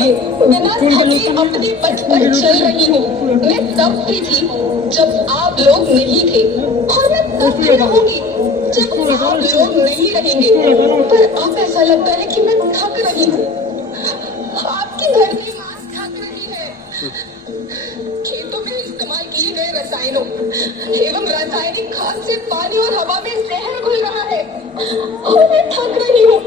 लिए बिना थके अपने पथ पर चल रही हूँ। मैं तब भी थी जब आप लोग नहीं थे, और मैं तब भी रहूंगी जब आप लोग नहीं रहेंगे। पर अब ऐसा लगता है कि मैं थक रही हूँ। आपकी धरती माँ थक रही है। खेतों में इस्तेमाल किए गए रसायनों एवं रासायनिक खाद से पानी और हवा में जहर घुल रहा है, और मैं थक रही हूँ।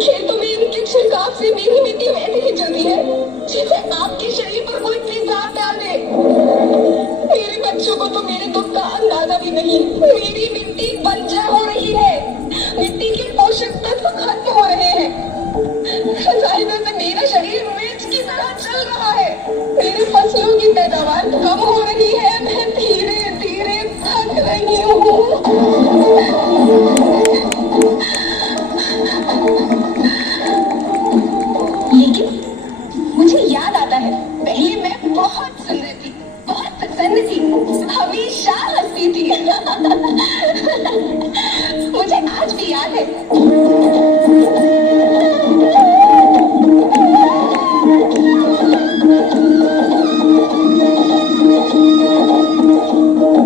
खेतों में इनके छिड़काव से मेरी मिट्टी वैसे ही जलती है जैसे आपके शरीर पर कोई तेजाब डाल दे। मेरे बच्चों को तो मेरे दुख का अंदाजा भी नहीं। मेरी मिट्टी बंजर हो रही है, मिट्टी के पोषक तत्व खत्म हो रहे हैं। रसायनों से मेरा शरीर मिर्च की तरह चल रहा है। मेरी फसलों की पैदावार कम हो रही है। मैं धीरे धीरे थक रही हूँ। लेकिन मुझे याद आता है, पहले मैं बहुत सुंदर थी, बहुत प्रसन्न थी, हमेशा हंसती थी। मुझे आज भी याद है।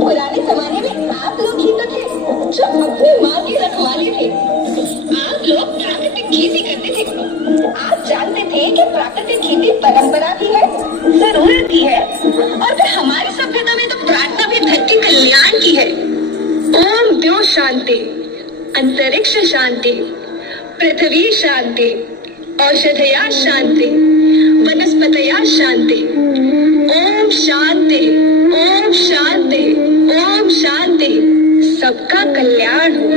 पुराने जमाने में आप लोग ही तो थे जो अपनी माँ की रखवाली थे। आप लोग प्राकृतिक खेती करते थे। आप जानते थे कि प्राकृतिक खेती परंपरा भी है, जरूरत भी है, और फिर हमारी सभ्यता में तो प्रार्थना भी धरती कल्याण की है। ओम द्यो शांति, अंतरिक्ष शांति, पृथ्वी शांति, औषधया शांति, वनस्पतया शांति। ओम शांति, ओम शांति, ओम शांति। सबका कल्याण हो।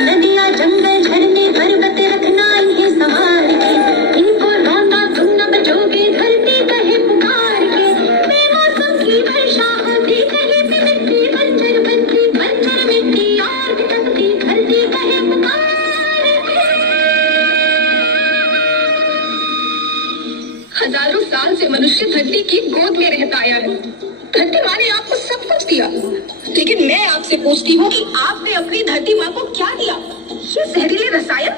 नदियाँ, जंगल, झरने, पर्वत रखना इन्हें संभाल के, इनको रोना तुम न बचोगे धरती कहे पुकार के। बेमौसम की वर्षा होती, कहीं पे मिट्टी बंजर बनती, बंजर मिट्टी और भटकती, धरती कहे पुकार के। हजारों साल से मनुष्य धरती की गोद में रहता आया है। धरती माँ ने आपको सब कुछ दिया, लेकिन मैं आपसे पूछती हूँ कि आपने अपनी धरती माँ को क्या दिया? ये जहरीले रसायन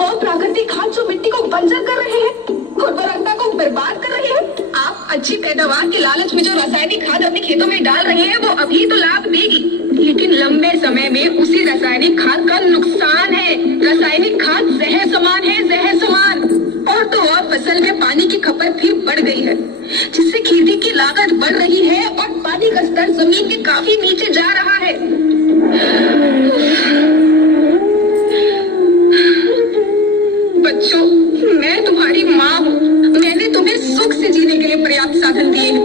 और प्राकृतिक खाद जो मिट्टी को बंजर कर रहे हैं, उर्वरकता को बर्बाद कर रहे हैं। आप अच्छी पैदावार के लालच में जो रासायनिक खाद अपने खेतों में डाल रहे हैं, वो अभी तो लाभ देगी, लेकिन लंबे समय में उसी रासायनिक खाद का नुकसान है। रासायनिक खाद जहर समान है, जहर समान। और तो और फसल में पानी की खपत भी बढ़ गई है, जिससे खेती की लागत बढ़ रही है और पानी का स्तर जमीन के काफी नीचे जा रहा है। बच्चों, मैं तुम्हारी माँ हूँ। मैंने तुम्हें सुख से जीने के लिए पर्याप्त साधन दिए हैं,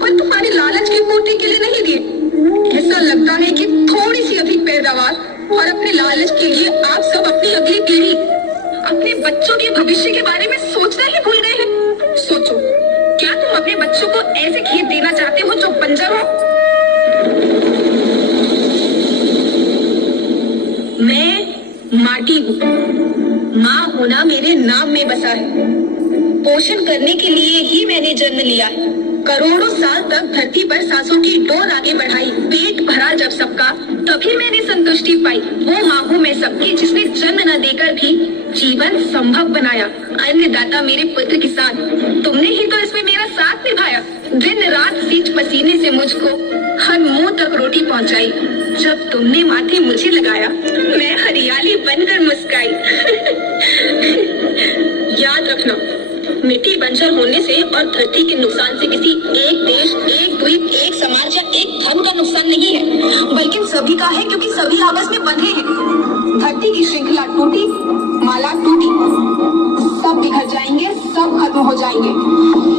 पर तुम्हारी लालच की पूर्ति के लिए नहीं दिए। ऐसा लगता है कि थोड़ी सी अधिक पैदावार और अपने लालच के लिए आप सब अपनी अगली पीढ़ी, अपने बच्चों के भविष्य के बारे में सोचना ही भूल गए हैं। सोचो, क्या तुम अपने बच्चों को ऐसे खेत देना चाहते हो जो बंजर हो? मैं माटी हूँ। माँ होना मेरे नाम में बसा है। पोषण करने के लिए ही मैंने जन्म लिया है। करोड़ों साल तक धरती पर सांसों की डोर आगे बढ़ाई, पेट भरा जब सबका, तभी मैंने संतुष्टि पाई। वो माँ हूँ मैं सबकी, जिसने जन्म न देकर भी जीवन संभव बनाया। अन्नदाता मेरे पुत्र किसान, तुमने ही तो इसमें मेरा साथ निभाया। दिन रात सींच पसीने से मुझको हर मुंह तक रोटी पहुंचाई। जब तुमने माथे मुझे लगाया, मैं हरियाली बनकर मुस्काई। याद रखना, मिट्टी बंजर होने से और धरती के नुकसान से किसी एक देश, एक द्वीप, एक समाज या एक धर्म का नुकसान नहीं है, बल्कि सभी का है, क्योंकि सभी आपस में बंधे हैं। धरती की श्रृंखला टूटी, माला टूटी, सब बिखर जाएंगे, सब खत्म हो जाएंगे।